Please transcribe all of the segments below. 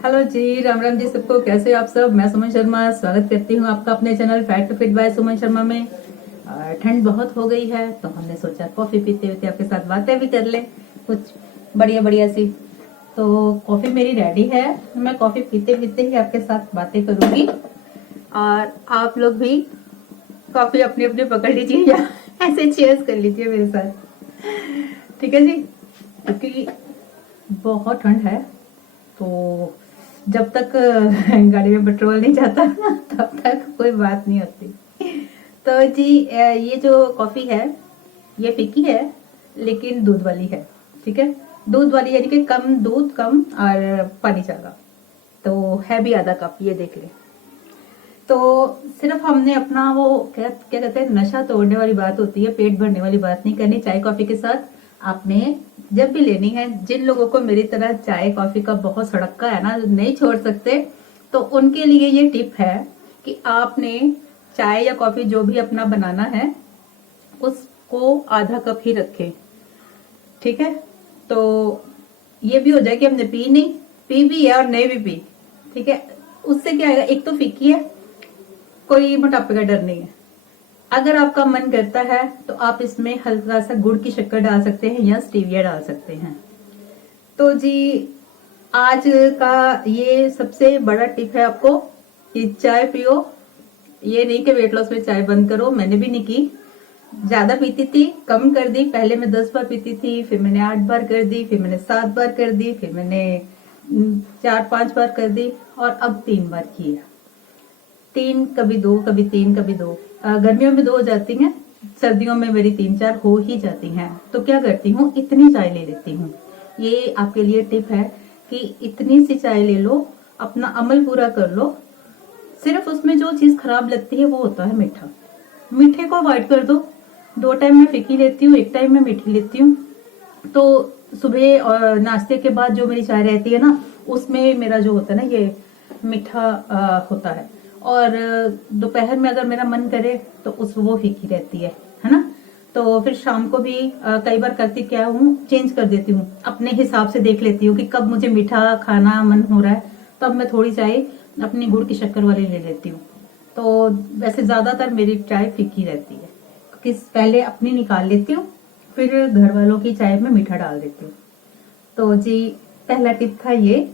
Hello जी, राम राम जी सबको। कैसे हो आप सब? मैं सुमन शर्मा स्वागत करती हूँ आपका अपने channel fat to fit by Suman Sharma में। ठंड बहुत हो गई है तो हमने सोचा कॉफी पीते पीते आपके साथ बातें भी कर ले कुछ बढ़िया बढ़िया सी। तो कॉफी मेरी रेडी है। मैं कॉफी पीते पीते ही आपके साथ बातें करूंगी और आप लोग भी कॉफी अपनी अपनी पकड़ लीजिए या ऐसे चेयर्स कर लीजिए मेरे साथ। ठीक है जी, क्योंकि बहुत ठंड है तो जब तक गाड़ी में पेट्रोल नहीं जाता तब तक कोई बात नहीं होती। तो जी ये जो कॉफी है ये फीकी है लेकिन दूध वाली है। ठीक है, दूध वाली यानी कि कम दूध कम और पानी ज्यादा। तो है भी आधा कप, ये देख ले। तो सिर्फ हमने अपना वो क्या क्या कहते हैं, नशा तोड़ने वाली बात होती है, पेट भरने वाली बात नहीं करनी चाय कॉफी के साथ। आपने जब भी लेनी है, जिन लोगों को मेरी तरह चाय कॉफी का बहुत सड़क्का है ना, नहीं छोड़ सकते, तो उनके लिए ये टिप है कि आपने चाय या कॉफी जो भी अपना बनाना है उसको आधा कप ही रखें। ठीक है, तो ये भी हो जाए कि हमने पी नहीं, पी भी है और नहीं भी पी। ठीक है, उससे क्या आएगा, एक तो फीकी है, कोई मोटापे का डर नहीं है। अगर आपका मन करता है तो आप इसमें हल्का सा गुड़ की शक्कर डाल सकते हैं या स्टीविया डाल सकते हैं। तो जी आज का ये सबसे बड़ा टिप है आपको कि चाय पियो। ये नहीं कि वेट लॉस में चाय बंद करो, मैंने भी नहीं की। ज्यादा पीती थी, कम कर दी। पहले मैं 10 बार पीती थी, फिर मैंने 8 बार कर दी, फिर मैंने 7 बार कर दी, फिर मैंने 4-5 बार कर दी और अब 3 बार की है। 3, कभी 2, कभी 3, कभी 2। गर्मियों में 2 हो जाती हैं, सर्दियों में मेरी 3-4 हो ही जाती हैं। तो क्या करती हूँ, इतनी चाय ले लेती हूँ। ये आपके लिए टिप है कि इतनी सी चाय ले लो, अपना अमल पूरा कर लो। सिर्फ उसमें जो चीज खराब लगती है वो होता है मीठा। मीठे को अवॉइड कर दो। 2 टाइम मैं फीकी लेती हूँ, 1 टाइम मैं मीठी लेती हूँ। तो सुबह और नाश्ते के बाद जो मेरी चाय रहती है ना, उसमें मेरा जो होता है ना ये मीठा होता है। और दोपहर में अगर मेरा मन करे तो उस वो फीकी रहती है ना। तो फिर शाम को भी कई बार करती क्या हूँ, चेंज कर देती हूँ, अपने हिसाब से देख लेती हूँ कि कब मुझे मीठा खाना मन हो रहा है, तब मैं थोड़ी चाय अपनी गुड़ की शक्कर वाली ले लेती हूँ। तो वैसे ज्यादातर मेरी चाय फीकी रहती है, क्योंकि पहले अपनी निकाल लेती हूँ, फिर घर वालों की चाय में मीठा डाल देती हूँ। तो जी पहला टिप था ये।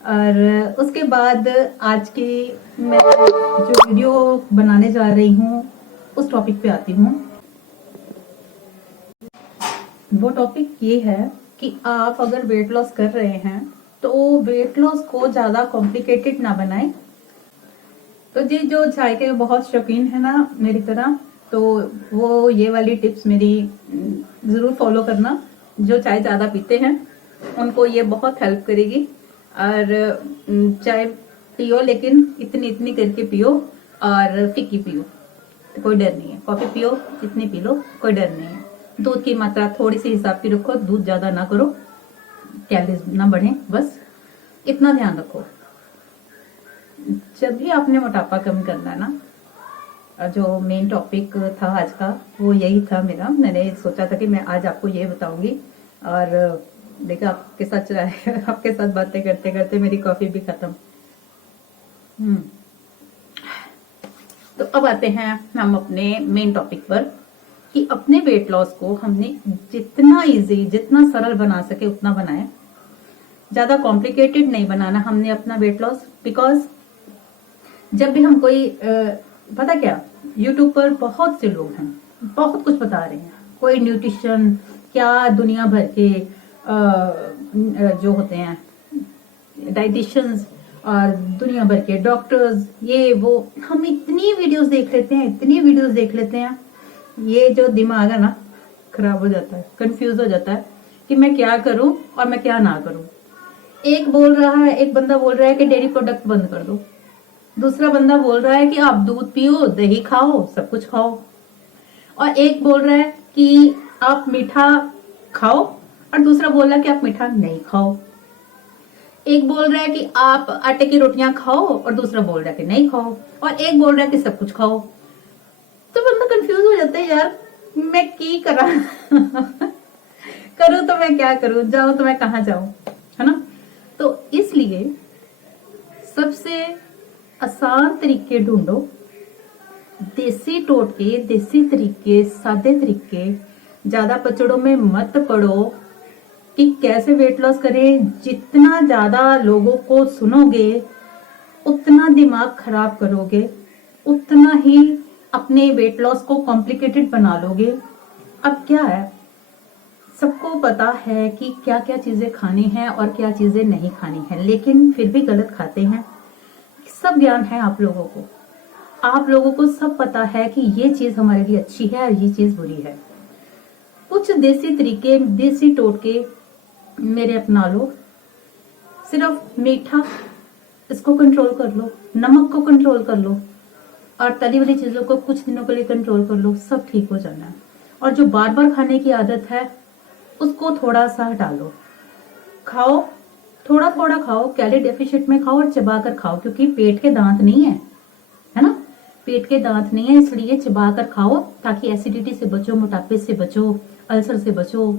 और उसके बाद आज की मैं जो वीडियो बनाने जा रही हूँ उस टॉपिक पे आती हूँ। वो टॉपिक ये है कि आप अगर वेट लॉस कर रहे हैं तो वेट लॉस को ज्यादा कॉम्प्लिकेटेड ना बनाएं। तो जी जो चाय के बहुत शौकीन है ना मेरी तरह, तो वो ये वाली टिप्स मेरी जरूर फॉलो करना। जो चाय ज्यादा पीते हैं उनको ये बहुत हेल्प करेगी। और चाय पियो लेकिन इतनी इतनी करके पियो और फीकी पियो, तो कोई डर नहीं है। कॉफी पियो, इतनी पी लो, कोई डर नहीं है। दूध की मात्रा थोड़ी सी हिसाब की रखो, दूध ज्यादा ना करो, कैलोरीज ना बढ़े, बस इतना ध्यान रखो। जब भी आपने मोटापा कम करना है ना, जो मेन टॉपिक था आज का वो यही था मेरा। मैंने सोचा था कि मैं आज आपको ये बताऊंगी। और देखा आपके साथ आपके साथ बातें करते करते मेरी कॉफी भी खत्म। तो अब आते हैं हम अपने मेन टॉपिक पर कि अपने वेट लॉस को हमने जितना इजी, जितना सरल बना सके उतना बनाए। ज्यादा कॉम्प्लिकेटेड नहीं बनाना हमने अपना वेट लॉस। बिकॉज जब भी हम कोई पता क्या, यूट्यूब पर बहुत से लोग हैं, बहुत कुछ बता रहे हैं। कोई न्यूट्रिशन क्या, दुनिया भर के जो होते हैं डाइटिशियंस और दुनिया भर के डॉक्टर्स, ये वो, हम इतनी वीडियोस देख लेते हैं, इतनी वीडियोस देख लेते हैं, ये जो दिमाग है ना खराब हो जाता है, कंफ्यूज हो जाता है कि मैं क्या करूं और मैं क्या ना करूं। एक बंदा बोल रहा है कि डेयरी प्रोडक्ट बंद कर दो, दूसरा बंदा बोल रहा है कि आप दूध पियो, दही खाओ, सब कुछ खाओ, और एक बोल रहा है कि आप मीठा खाओ और दूसरा बोल रहा है कि आप मीठा नहीं खाओ। एक बोल रहा है कि आप आटे की रोटियां खाओ और दूसरा बोल रहा है कि नहीं खाओ, और एक बोल रहा है कि सब कुछ खाओ। तो बंदा कंफ्यूज हो जाता है, यार मैं की करा करूं तो मैं क्या करूं, जाऊं तो मैं कहां जाऊं, है ना। तो इसलिए सबसे आसान तरीके ढूंढो, देसी टोटके, देसी तरीके, सादे तरीके। ज्यादा पचड़ों में मत पड़ो कि कैसे वेट लॉस करें। जितना ज्यादा लोगों को सुनोगे उतना दिमाग खराब करोगे, उतना ही अपने वेट लॉस को कॉम्प्लिकेटेड बना लोगे। अब क्या है, सबको पता है कि क्या क्या चीजें खानी है और क्या चीजें नहीं खानी है, लेकिन फिर भी गलत खाते हैं। सब ज्ञान है आप लोगों को, आप लोगों को सब पता है कि ये चीज हमारे लिए अच्छी है और ये चीज बुरी है। कुछ देसी तरीके, देसी टोटके मेरे अपना लो। सिर्फ मीठा, इसको कंट्रोल कर लो, नमक को कंट्रोल कर लो और तली वाली चीजों को कुछ दिनों के लिए कंट्रोल कर लो, सब ठीक हो जाना है। और जो बार बार खाने की आदत है उसको थोड़ा सा हटा लो। खाओ, थोड़ा थोड़ा खाओ, कैलोरी डेफिशिएंट में खाओ और चबा कर खाओ, क्योंकि पेट के दांत नहीं है ना, पेट के दांत नहीं है, इसलिए चबा कर खाओ ताकि एसिडिटी से बचो, मोटापे से बचो, अल्सर से बचो।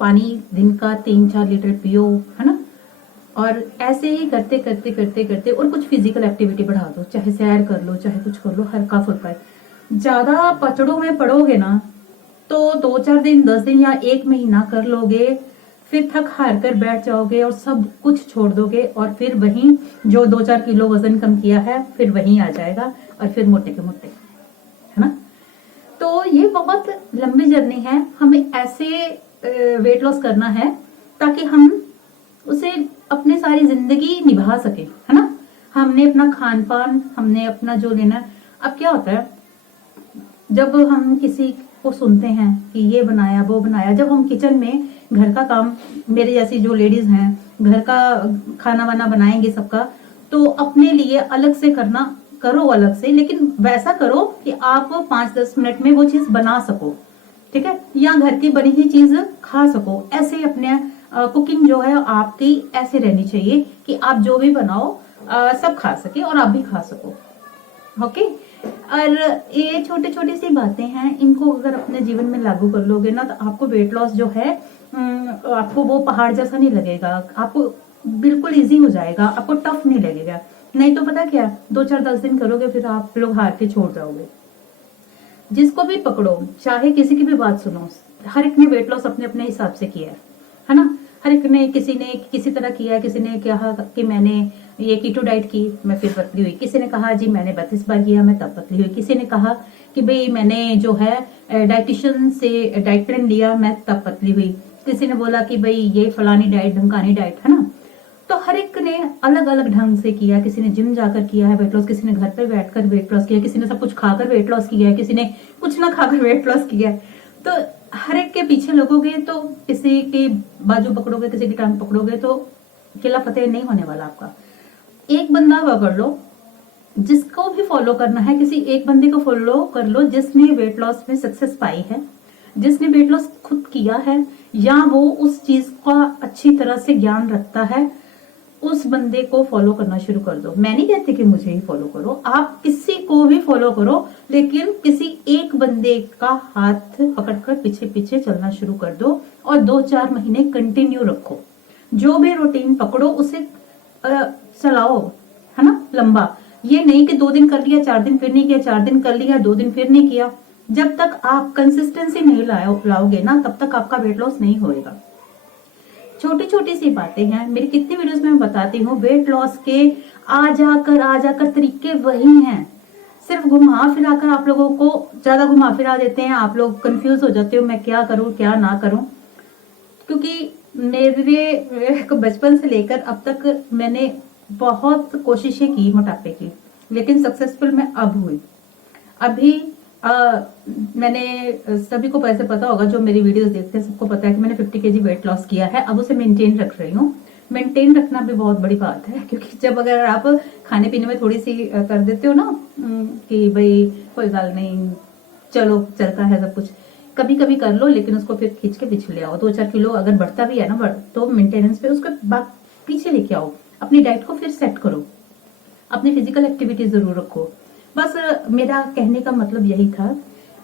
पानी दिन का 3-4 लीटर पियो, है ना। और ऐसे ही करते करते करते करते और कुछ फिजिकल एक्टिविटी बढ़ा दो, चाहे सैर कर लो, चाहे कुछ कर लो, हल्का फुल्का। ज्यादा पचड़ों में पड़ोगे ना तो 2-4 दिन, 10 दिन या 1 महीना कर लोगे, फिर थक हार कर बैठ जाओगे और सब कुछ छोड़ दोगे और फिर वहीं जो 2-4 किलो वजन कम किया है फिर वहीं आ जाएगा और फिर मोटे के मोटे, है ना। तो ये बहुत लंबी जर्नी है, हमें ऐसे वेट लॉस करना है ताकि हम उसे अपनी सारी जिंदगी निभा सके, है ना। हमने अपना खान पान, हमने अपना जो लेना। अब क्या होता है, जब हम किसी को सुनते हैं कि ये बनाया वो बनाया, जब हम किचन में घर का काम, मेरे जैसी जो लेडीज हैं घर का खाना वाना बनाएंगे सबका, तो अपने लिए अलग से करना, करो अलग से, लेकिन वैसा करो कि आप 5-10 मिनट में वो चीज बना सको, ठीक है, या घर की बनी हुई चीज खा सको। ऐसे अपने कुकिंग जो है आपकी ऐसे रहनी चाहिए कि आप जो भी बनाओ सब खा सके और आप भी खा सको। ओके। और ये छोटी छोटी सी बातें हैं, इनको अगर अपने जीवन में लागू कर लोगे ना तो आपको वेट लॉस जो है आपको वो पहाड़ जैसा नहीं लगेगा, आपको बिल्कुल इजी हो जाएगा, आपको टफ नहीं लगेगा। नहीं तो पता क्या, 2-4-10 दिन करोगे फिर आप लोग हार के छोड़ जाओगे। जिसको भी पकड़ो, चाहे किसी की भी बात सुनो, हर एक ने वेट लॉस अपने अपने हिसाब से किया है ना। हर एक ने, किसी ने किसी तरह किया है, किसी ने कहा कि मैंने ये कीटो डाइट की मैं फिर पतली हुई, किसी ने कहा जी मैंने 32 बार किया मैं तब पतली हुई, किसी ने कहा कि भाई मैंने जो है डाइटिशियन से डाइट प्लान लिया मैं तब पतली हुई, किसी ने बोला कि भाई ये फलानी डाइट, ढंकानी डाइट, है ना। तो हर एक ने अलग अलग ढंग से किया, किसी ने जिम जाकर किया है वेट लॉस, किसी ने घर पर बैठकर वेट लॉस किया, किसी ने सब कुछ खाकर वेट लॉस किया है, किसी ने कुछ ना खाकर वेट लॉस किया है। तो हर एक के पीछे लगोगे तो किसी की बाजू पकड़ोगे, किसी की टांग पकड़ोगे तो किला फतेह नहीं होने वाला आपका। एक बंदा पकड़ लो जिसको भी फॉलो करना है, किसी एक बंदे को फॉलो कर लो जिसने वेट लॉस में सक्सेस पाई है, जिसने वेट लॉस खुद किया है या वो उस चीज का अच्छी तरह से ज्ञान रखता है, उस बंदे को फॉलो करना शुरू कर दो। मैं नहीं कहती कि मुझे ही फॉलो करो, आप किसी को भी फॉलो करो, लेकिन किसी एक बंदे का हाथ पकड़कर पीछे पीछे चलना शुरू कर दो और 2-4 महीने कंटिन्यू रखो। जो भी रूटीन पकड़ो उसे चलाओ, है ना, लंबा। ये नहीं कि 2 दिन कर लिया, 4 दिन फिर नहीं किया, 4 दिन कर लिया, 2 दिन फिर नहीं किया। जब तक आप कंसिस्टेंसी नहीं लाओगे ना तब तक आपका वेट लॉस नहीं होएगा। छोटी छोटी सी बातें हैं, मेरी कितनी वीडियोस में मैं बताती हूँ, वेट लॉस के आ जाकर तरीके वही हैं। सिर्फ घुमा फिरा कर आप लोगों को ज्यादा घुमा फिरा देते हैं, आप लोग कंफ्यूज हो जाते हो मैं क्या करूं क्या ना करूं। क्योंकि मेरे बचपन से लेकर अब तक मैंने बहुत कोशिशें की मोटापे की, लेकिन सक्सेसफुल मैं अब हुई। अभी मैंने, सभी को पैसे पता होगा जो मेरी वीडियोस देखते हैं, सबको पता है कि मैंने 50 kg वेट लॉस किया है। अब उसे मेंटेन रख रही हूँ। मेंटेन रखना भी बहुत बड़ी बात है, क्योंकि जब अगर आप खाने पीने में थोड़ी सी कर देते हो ना कि भाई कोई गल नहीं, चलो चलता है सब कुछ, कभी कभी कर लो, लेकिन उसको फिर खींच के पीछे ले आओ। 2-4 किलो अगर बढ़ता भी है ना तो मेंटेनेंस पे उसको पीछे लेके आओ। अपनी डाइट को फिर सेट करो, अपनी फिजिकल एक्टिविटी जरूर रखो। बस मेरा कहने का मतलब यही था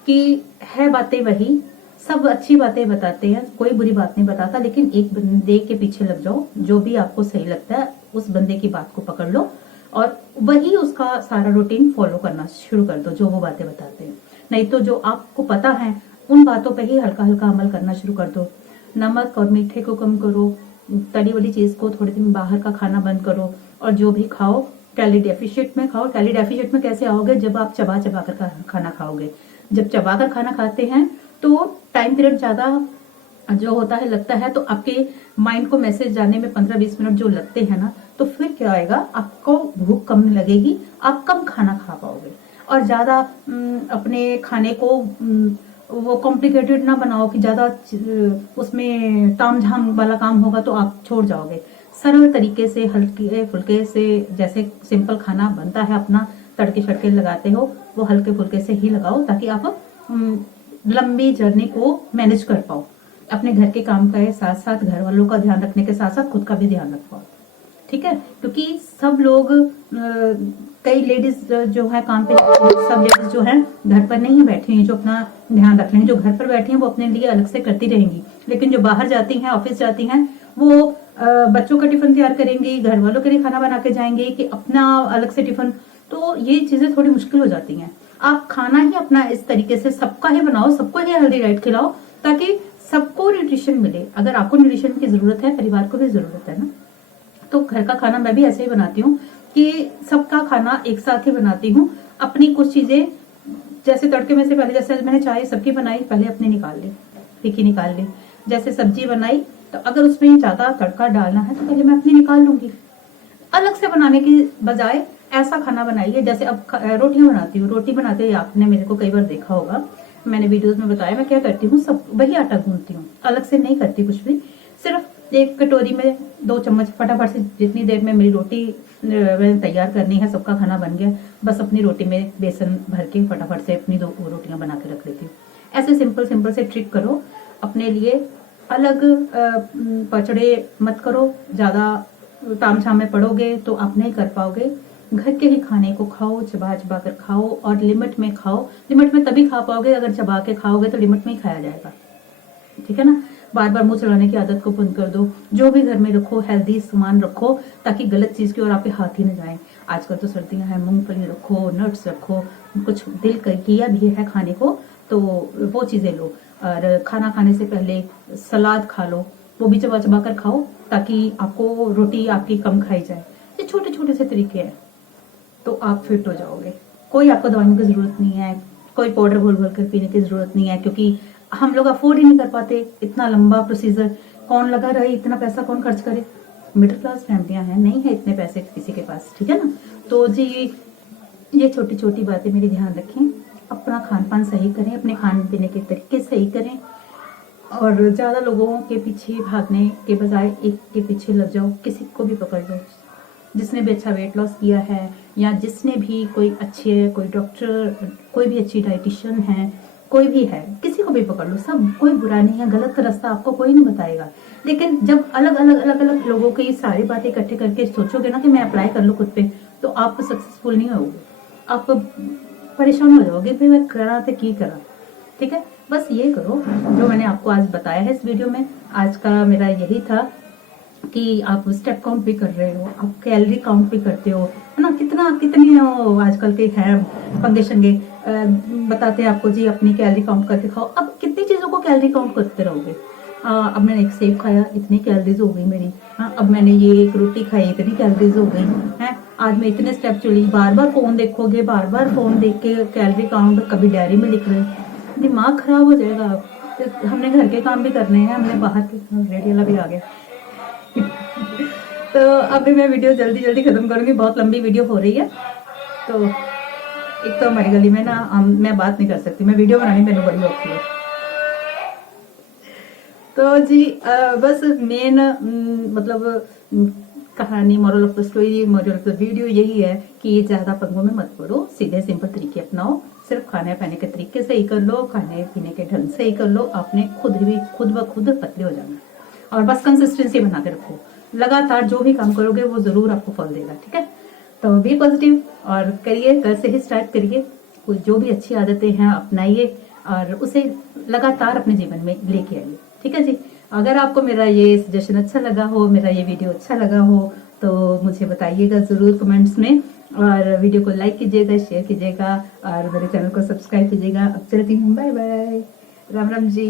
कि है बातें वही, सब अच्छी बातें बताते हैं, कोई बुरी बात नहीं बताता, लेकिन एक बंदे के पीछे लग जाओ, जो भी आपको सही लगता है उस बंदे की बात को पकड़ लो और वही उसका सारा रूटीन फॉलो करना शुरू कर दो जो वो बातें बताते हैं। नहीं तो जो आपको पता है उन बातों पे ही हल्का हल्का अमल करना शुरू कर दो। नमक और मीठे को कम करो, तली वाली चीज को थोड़े दिन बाहर का खाना बंद करो, और जो भी खाओ कैलोरी डेफिशिएंट में खाओ। कैलोरी डेफिशिएंट में कैसे आओगे? जब आप चबा चबा कर खाना खाओगे। जब चबा कर खाना खाते हैं तो टाइम पीरियड ज्यादा जो होता है लगता है, तो आपके माइंड को मैसेज जाने में 15-20 मिनट जो लगते हैं ना, तो फिर क्या आएगा, आपको भूख कम लगेगी, आप कम खाना खा पाओगे। और ज्यादा अपने खाने को वो कॉम्प्लिकेटेड ना बनाओ कि ज्यादा उसमें तामझाम वाला काम होगा तो आप छोड़ जाओगे। सरल तरीके से हल्के फुल्के से, जैसे सिंपल खाना बनता है अपना, तड़के शड़के लगाते हो वो हल्के फुल्के से ही लगाओ, ताकि आप लंबी जर्नी को मैनेज कर पाओ। अपने घर के काम के साथ साथ घर वालों का ध्यान रखने के साथ साथ खुद का भी ध्यान रख पाओ। ठीक है, क्योंकि सब लोग कई लेडीज जो है काम पे, सब लेडीज जो है घर पर नहीं बैठी हैं जो अपना ध्यान रख लेंगे। जो घर पर बैठी हैं वो अपने लिए अलग से करती रहेंगी, लेकिन जो बाहर जाती हैं, ऑफिस जाती हैं, वो बच्चों का टिफिन तैयार करेंगी, घर वालों के लिए खाना बना के जाएंगे कि अपना अलग से टिफिन, तो ये चीजें थोड़ी मुश्किल हो जाती हैं। आप खाना ही अपना इस तरीके से सबका ही बनाओ, सबको ही हेल्दी डाइट खिलाओ, ताकि सबको न्यूट्रिशन मिले। अगर आपको न्यूट्रिशन की जरूरत है, परिवार को भी जरूरत है ना। तो घर का खाना मैं भी ऐसे ही बनाती हूँ कि सबका खाना एक साथ ही बनाती हूँ। अपनी कुछ चीजें जैसे तड़के में से पहले, जैसे मैंने चाय सबकी बनाई, पहले अपनी निकाल ली, फीकी निकाल ली। जैसे सब्जी बनाई तो अगर उसमें ज्यादा तड़का डालना है तो पहले मैं अपनी निकाल लूंगी। अलग से बनाने की बजाय ऐसा खाना बनाइए। जैसे अब रोटियां बनाती हूँ, रोटी बनाते ही आपने मेरे को कई बार देखा होगा, मैंने वीडियोस में बताया मैं क्या करती हूँ, सब वही आटा गूंथती हूँ, अलग से नहीं करती कुछ भी। सिर्फ एक कटोरी में 2 चम्मच फटाफट से, जितनी देर में मेरी रोटी मैंने तैयार करनी है, सबका खाना बन गया, बस अपनी रोटी में बेसन भर के फटाफट से अपनी 2 रोटियां बना के रख लेती हूँ। ऐसे सिंपल सिंपल से ट्रिक करो अपने लिए। अलग पचड़े मत करो, ज्यादा तामझाम में पड़ोगे तो आप नहीं कर पाओगे। घर के ही खाने को खाओ, चबा चबा कर खाओ और लिमिट में खाओ। लिमिट में तभी खा पाओगे अगर चबा के खाओगे तो लिमिट में ही खाया जाएगा। ठीक है ना। बार बार मुंह चलाने की आदत को बंद कर दो। जो भी घर में रखो हेल्दी सामान रखो, ताकि गलत चीज की ओर आपके हाथ ही न जाए। आजकल तो सर्दियां हैं, मूंगफली रखो, नट्स रखो, कुछ दिल किया भी है खाने को तो वो चीजें लो। और खाना खाने से पहले सलाद खा लो, वो भी चबा चबा कर खाओ, ताकि आपको रोटी आपकी कम खाई जाए। ये छोटे छोटे से तरीके हैं, तो आप फिट हो जाओगे। कोई आपको दवाइयों की जरूरत नहीं है, कोई पाउडर घोल घोल कर पीने की जरूरत नहीं है, क्योंकि हम लोग अफोर्ड ही नहीं कर पाते इतना लंबा प्रोसीजर। कौन लगा रहे, इतना पैसा कौन खर्च करे। मिडिल क्लास फैमिलियां हैं, नहीं है इतने पैसे किसी के पास। ठीक है ना। तो जी ये छोटी छोटी बातें मेरी ध्यान रखें, अपना खान पान सही करें, अपने खाने पीने के तरीके सही करें, और ज्यादा लोगों के पीछे भागने के बजाय एक के पीछे लग जाओ। किसी को भी पकड़ लो जिसने भी अच्छा वेट लॉस किया है, या जिसने भी कोई डॉक्टर, कोई भी अच्छी डाइटिशियन है, कोई भी है, किसी को भी पकड़ लो। सब कोई बुरा नहीं है, गलत रास्ता आपको कोई नहीं बताएगा। लेकिन जब अलग अलग लोगों की सारी बातें इकट्ठे करके सोचोगे ना कि मैं अप्लाई कर लूँ खुद पे, तो आप सक्सेसफुल नहीं होगे, आप परेशान हो जाओगे, फिर मैं करा तो की करा। ठीक है, बस ये करो जो मैंने आपको आज बताया है इस वीडियो में। आज का मेरा यही था कि आप स्टेप काउंट भी कर रहे हो, आप कैलोरी काउंट भी करते हो, है ना। कितनी आजकल के हैं पंगे शंगे बताते हैं आपको जी अपनी कैलोरी काउंट करके खाओ। अब कितनी चीजों को कैलोरी काउंट करते रहोगे। अब मैंने एक सेब खाया, इतनी कैलोरीज हो गई मेरी। हाँ, अब मैंने ये एक रोटी खाई, इतनी कैलोरीज हो गई है। आज मैं इतने स्टेप चली। बार बार फोन देखोगे, बार बार फोन देख के कैलोरी काउंट, कभी डायरी में लिख रहे, दिमाग खराब हो जाएगा। तो हमने घर के काम भी करने हैं, हमने बाहर के, रेडी वाला भी आ गया। तो अभी मैं वीडियो जल्दी जल्दी खत्म करूंगी, बहुत लंबी वीडियो हो रही है। तो एक तो हमारी गली में ना मैं बात नहीं कर सकती, मैं वीडियो बनानी मेरे बड़ी औखी है। तो जी बस मेन मतलब कहानी, moral of the story, moral of the video यही है कि ज्यादा पंगों में मत पड़ो, सीधे सिंपल तरीके अपनाओ। सिर्फ खाने पीने के तरीके से ही कर लो, खाने पीने के ढंग से ही कर लो, आपने खुद ब खुद पतले हो जाना। और बस कंसिस्टेंसी बना के रखो, लगातार जो भी काम करोगे वो जरूर आपको फल देगा। ठीक है, तो बी पॉजिटिव और करिए, कल से ही स्टार्ट करिए। जो भी अच्छी आदतें हैं अपनाइए और उसे लगातार अपने जीवन में लेके आइए। ठीक है जी। अगर आपको मेरा ये सजेशन अच्छा लगा हो, मेरा ये वीडियो अच्छा लगा हो, तो मुझे बताइएगा ज़रूर कमेंट्स में, और वीडियो को लाइक कीजिएगा, शेयर कीजिएगा और मेरे चैनल को सब्सक्राइब कीजिएगा। अब चलती हूँ, बाय बाय, राम राम जी।